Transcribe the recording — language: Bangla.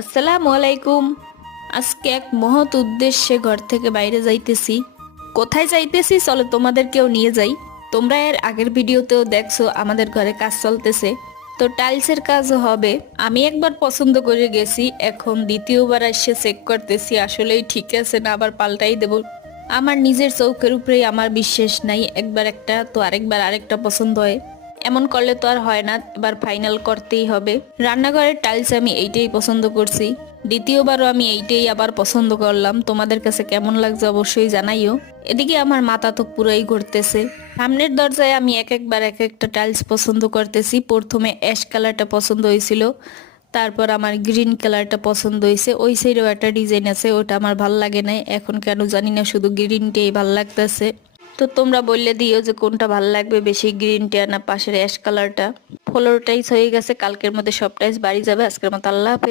আসসালামু আলাইকুম। আজকে এক মহৎ উদ্দেশ্যে ঘর থেকে বাইরে যাইতেছি। কোথায় যাইতেছি চলো তোমাদেরকেও নিয়ে যাই। তোমরা এর আগের ভিডিওতেও দেখছো আমাদের ঘরে কাজ চলতেছে, তো টাইলসের কাজও হবে। আমি একবার পছন্দ করে গেছি, এখন দ্বিতীয়বার এসে চেক করতেছি আসলেই ঠিক আছে না আবার পাল্টাই দেব। আমার নিজের চৌকের উপরেই আমার বিশ্বাস নাই, একবার একটা তো আরেকবার আরেকটা পছন্দ হয়। এমন করলে তো আর হয় না, এবার ফাইনাল করতেই হবে। রান্নাঘরের টাইলস আমি এইটাই পছন্দ করছি, দ্বিতীয়বারও আমি এইটাই আবার পছন্দ করলাম। তোমাদের কাছে কেমন লাগছে অবশ্যই জানাইও। এদিকে আমার মাথা তো পুরাই ঘুরতেছে। সামনের দরজায় আমি এক একবার এক একটা টাইলস পছন্দ করতেছি। প্রথমে অ্যাশ কালারটা পছন্দ হয়েছিল, তারপর আমার গ্রিন কালারটা পছন্দ হয়েছে। ওই সাইডেও একটা ডিজাইন আছে, ওটা আমার ভাল লাগে না, এখন কেন জানি না শুধু গ্রিনটাই ভাল লাগতেছে। তো তোমরা বললে দিও যে কোনটা ভাল লাগবে বেশি, গ্রিনটা না পাশের অ্যাশ কালারটা। ফ্লোর টাইলস হয়ে গেছে, কালকের মধ্যে সব টাইলস বাড়ি যাবে। আজকের মতো আল্লাহ হাফেজ।